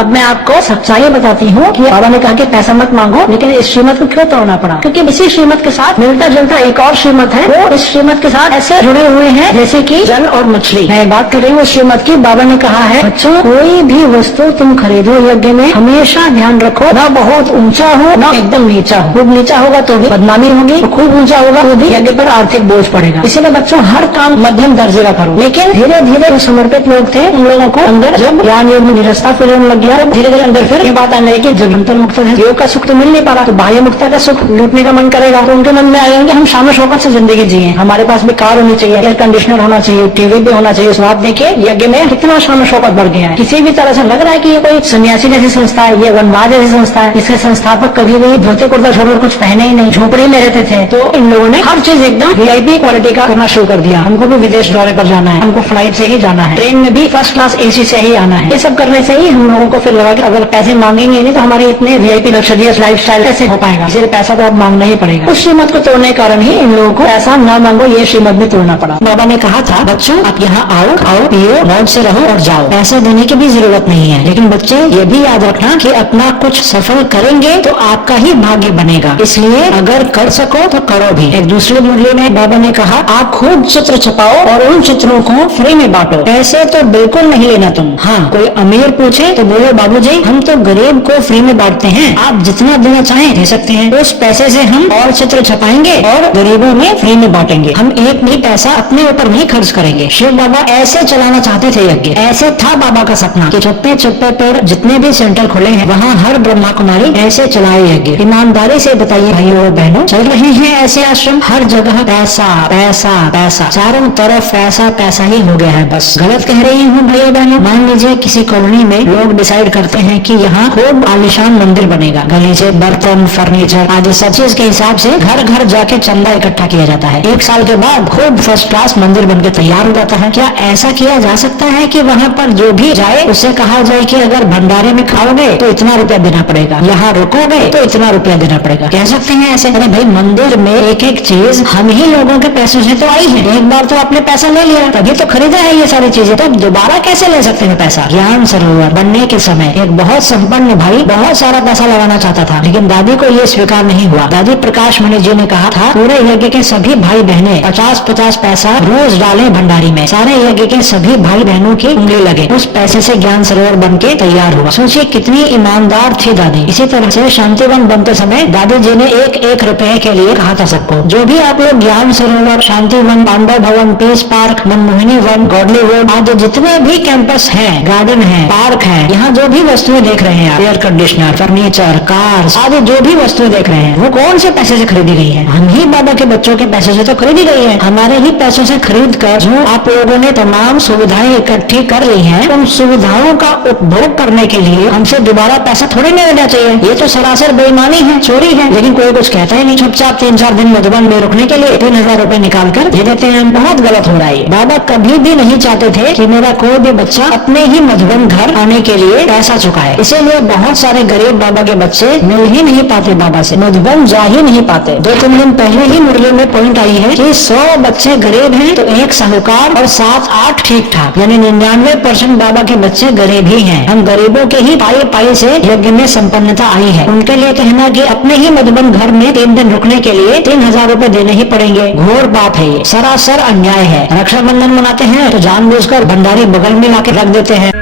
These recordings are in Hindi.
अब मैं आपको सच्चाई बताती हूँ कि बाबा ने कहा कि पैसा मत मांगो, लेकिन इस श्रीमत को क्यों तोड़ना पड़ा? क्योंकि इसी श्रीमत के साथ मिलता जुलता एक और श्रीमत है, वो इस श्रीमत के साथ ऐसे जुड़े हुए हैं जैसे कि जल और मछली। मैं बात कर रही हूँ श्रीमत की। बाबा ने कहा है, बच्चों कोई भी वस्तु तुम खरीदो यज्ञ में, हमेशा ध्यान रखो ना बहुत ऊंचा हो ना एकदम नीचा हो। खूब नीचा होगा तो भी बदनामी होगी, खूब ऊंचा होगा तो भी यज्ञ पर आर्थिक बोझ पड़ेगा। इसलिए बच्चों हर काम मध्यम दर्जे का करो। लेकिन धीरे धीरे जो समर्पित लोग थे उन लोगों को अंदर जब ज्ञान योग में निरस्ता फिर लग गया, धीरे धीरे अंदर फिर ये बात आने लगी जब अंतर मुक्त है, योग का सुख तो मिल नहीं पा रहा, तो बाह्य मुक्ता का सुख लूटने का मन करेगा। तो उनके मन में आएगा कि हम शान शौकत से जिंदगी जिए, हमारे पास भी कार होनी चाहिए, एयर कंडीशनर होना चाहिए, टीवी भी होना चाहिए। स्वाद देखिए यज्ञ में कितना शान शौकत बढ़ गया है। किसी भी तरह से लग रहा है कि ये कोई सन्यासी जैसी संस्था है, ये वनवास जैसी संस्था है। इसके संस्थापक कभी भी धोती कुर्ता छोड़कर कुछ पहने ही नहीं, झोपड़ी में रहते थे। तो इन लोगों ने हर चीज एकदम वीआईपी क्वालिटी का करना शुरू कर दिया। हमको भी विदेश दौरे पर जाना है, हमको फ्लाइट से ही जाना है, ट्रेन में भी फर्स्ट क्लास एसी से ही आना है। ये सब करने से ही हम लोगों को फिर लगा कि अगर पैसे मांगेंगे नहीं तो हमारे इतने वीआईपी लग्जरियस लाइफस्टाइल कैसे हो पाएगा, इसलिए पैसा तो अब मांगना ही पड़ेगा। उस श्रीमत को तोड़ने के कारण ही इन लोगों को पैसा न मांगो ये श्रीमत में तोड़ना पड़ा। बाबा ने कहा था, बच्चों आप यहाँ आओ, खाओ पियो मौज से रहो और जाओ, पैसा देने की भी जरूरत नहीं है। लेकिन बच्चे ये भी याद रखना कि अपना कुछ सफल करेंगे तो आपका ही भाग्य बनेगा, इसलिए अगर कर सको तो करो भी। एक दूसरे मुरली में बाबा ने कहा, आप खूब चित्र छपाओ और उन चित्रों को फ्री में बांटो, पैसे तो बिल्कुल नहीं लेना तुम। हाँ, कोई अमीर पूछे तो बोलो बाबूजी हम तो गरीब को फ्री में बांटते हैं, आप जितना देना चाहें दे सकते हैं। उस पैसे से हम और चित्र छपाएंगे और गरीबों में फ्री में बांटेंगे। हम एक भी पैसा अपने ऊपर नहीं खर्च करेंगे। शिव बाबा ऐसे चलाना चाहते थे यज्ञ, ऐसे था बाबा का सपना कि चुप्पे चुप्पे पर जितने भी सेंटर खुले हैं वहाँ हर ब्रह्मा कुमारी ऐसे चलाए यज्ञ। ईमानदारी से बताइए भाइयों और बहनों, चल रहे हैं ऐसे आश्रम? हर जगह पैसा पैसा पैसा, चारों तरफ पैसा पैसा ही हो गया है। बस गलत कह रही हूँ भाइयों बहनों? मान लीजिए किसी कॉलोनी में लोग डिसाइड करते हैं कि यहाँ खूब आलीशान मंदिर बनेगा, गलीचे बर्तन फर्नीचर आदि सब चीज के हिसाब से घर घर जाके चंदा इकट्ठा किया जाता है। एक साल के बाद खूब फर्स्ट क्लास मंदिर बनके तैयार हो जाता है। क्या ऐसा किया जा सकता है कि वहाँ पर जो भी जाए उसे कहा जाए कि अगर भंडारे में खाओगे तो इतना रुपया देना पड़ेगा, यहाँ रुकोगे तो इतना रुपया देना पड़ेगा? कह सकते हैं ऐसे? अरे भाई मंदिर में एक एक चीज हम ही लोगों के पैसों से तो आई है, एक बार तो आपने पैसा ले लिया तभी तो खरीदा है ये सारी चीजें, तो दोबारा कैसे ले सकते हैं पैसा? ज्ञान सरोवर बनने के समय एक बहुत संपन्न भाई बहुत सारा पैसा लगाना चाहता था, लेकिन दादी को ये स्वीकार नहीं हुआ। दादी प्रकाश मणि जी ने कहा था, पूरे यज्ञ के सभी भाई बहने 50-50 पैसा रोज डालें भंडारी में। सारे यज्ञ के सभी भाई बहनों की उंगली लगे, उस पैसे से ज्ञान सरोवर बनके तैयार हुआ। सोचिए कितनी ईमानदार थी दादी। इसी तरह से शांतिवन बनते समय दादी जी ने एक एक रुपए के लिए कहा था सबको, जो भी आप लोग ज्ञान सरोवर, Shantivan, Pandav Bhavan, Peace Park, Manmohini Van, Godly Road आदि जितने भी कैंपस हैं, गार्डन है, पार्क है, यहाँ जो भी वस्तुएं देख रहे हैं, एयर कंडीशनर, फर्नीचर, कार आदि जो भी वस्तुएं देख रहे हैं वो कौन से पैसे से खरीदी गई है? हम ही बाबा के बच्चों के पैसों से तो खरीदी गई है। हमारे ही पैसों से खरीद कर जो आप लोगों ने तमाम सुविधाएं इकट्ठी कर ली हैं, उन सुविधाओं का उपभोग करने के लिए हमसे दोबारा पैसा थोड़ी नहीं लेना चाहिए। ये तो सरासर बेईमानी है, चोरी है। लेकिन कोई कुछ कहता ही नहीं, चुपचाप 3-4 दिन मधुबन में रुकने के लिए 3000 रुपए निकाल कर दे देते हैं। बहुत गलत हो रहा है। बाबा कभी भी नहीं चाहते थे कि मेरा कोई भी बच्चा अपने ही मधुबन घर आने के लिए पैसा चुकाए, इसीलिए बहुत सारे गरीब बाबा के बच्चे मिल ही नहीं पाते बाबा से, मधुबन जा ही नहीं पाते। 2-3 दिन पहले ही मुरली में पॉइंट आई है कि 100 बच्चे गरीब हैं तो 1 साहूकार और 7-8 ठीक ठाक, यानी 99% बाबा के बच्चे गरीब ही हैं। हम गरीबों के ही पाई पाई से यज्ञ में संपन्नता आई है। उनके लिए कहना कि अपने ही मधुबन घर में 3 दिन रुकने के लिए 3000 रुपए देने ही पड़ेंगे, घोर बात है ये, सरासर अन्याय है। रक्षाबंधन मनाते हैं तो जानबूझकर भंडारी बगल में लाके रख देते हैं।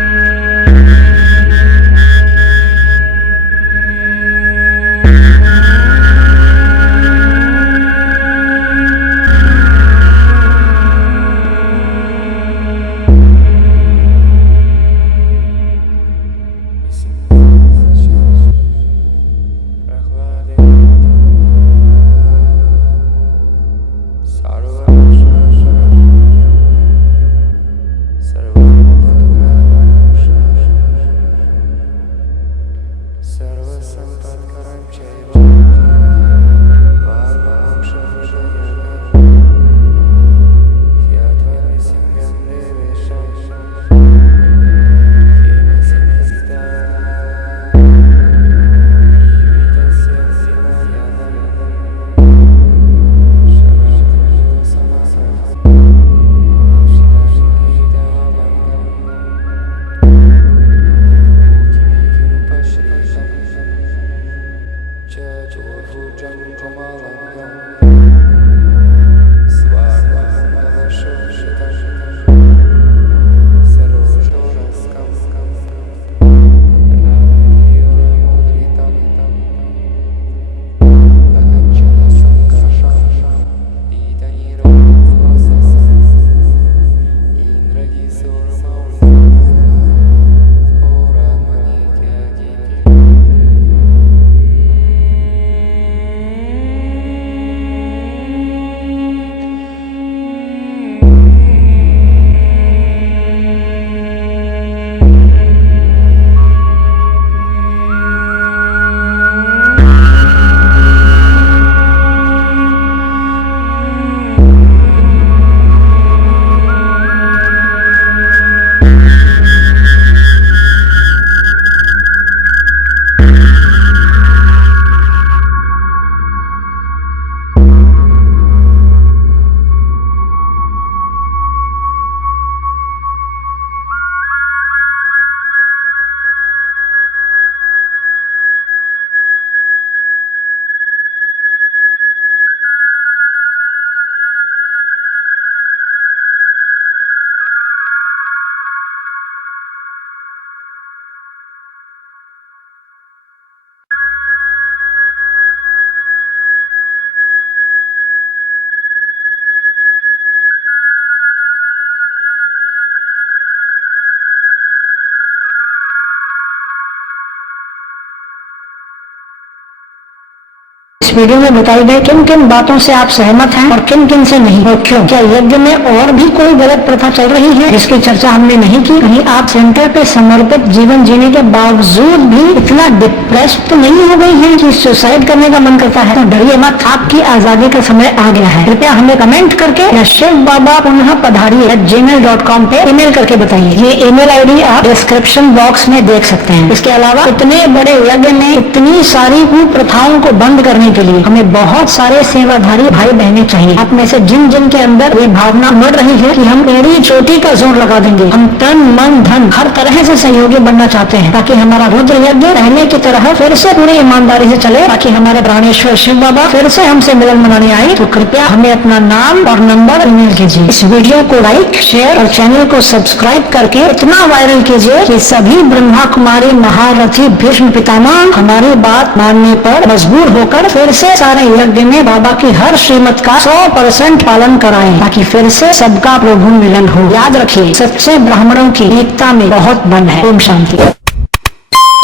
वीडियो में बताई गई किन किन बातों से आप सहमत हैं और किन किन से नहीं, और क्यों? क्या यज्ञ में और भी कोई गलत प्रथा चल रही है जिसकी चर्चा हमने नहीं की? कहीं आप सेंटर पे समर्पित जीवन जीने के बावजूद भी इतना डिप्रेस्ड तो नहीं हो गई हैं कि सुसाइड करने का मन करता है? तो डरिए मत, आपकी आजादी का समय आ गया है। कृपया हमें कमेंट करके या शिव बाबा पुनः पधारिए @gmail.com पे ईमेल करके बताइए। ये ईमेल आईडी आप डिस्क्रिप्शन बॉक्स में देख सकते हैं। इसके अलावा इतने बड़े यज्ञ में इतनी सारी कुप्रथाओं को बंद करने के लिए हमें बहुत सारे सेवाधारी भाई बहने चाहिए। आप में से जिन जिन के अंदर ये भावना बढ़ रही है कि हम एड़ी चोटी का जोर लगा देंगे, हम तन मन धन हर तरह से सहयोगी बनना चाहते हैं ताकि हमारा रुद्र यज्ञ पहले की तरह फिर से पूरी ईमानदारी से चले, ताकि हमारे प्राणेश्वर शिव बाबा फिर से हमसे मिलन मनाने आए, तो कृपया हमें अपना नाम और नंबर ईमेल कीजिए। इस वीडियो को लाइक, शेयर और चैनल को सब्सक्राइब करके इतना वायरल कीजिए कि सभी ब्रह्मा कुमारी महारथी भीष्म पितामह हमारी बात मानने पर मजबूर होकर फिर से सारे यज्ञ में बाबा की हर श्रीमत का 100% पालन कराएं, ताकि फिर से सबका प्रभु मिलन हो। याद रखिए, सच्चे ब्राह्मणों की एकता में बहुत बल है। ओम शांति।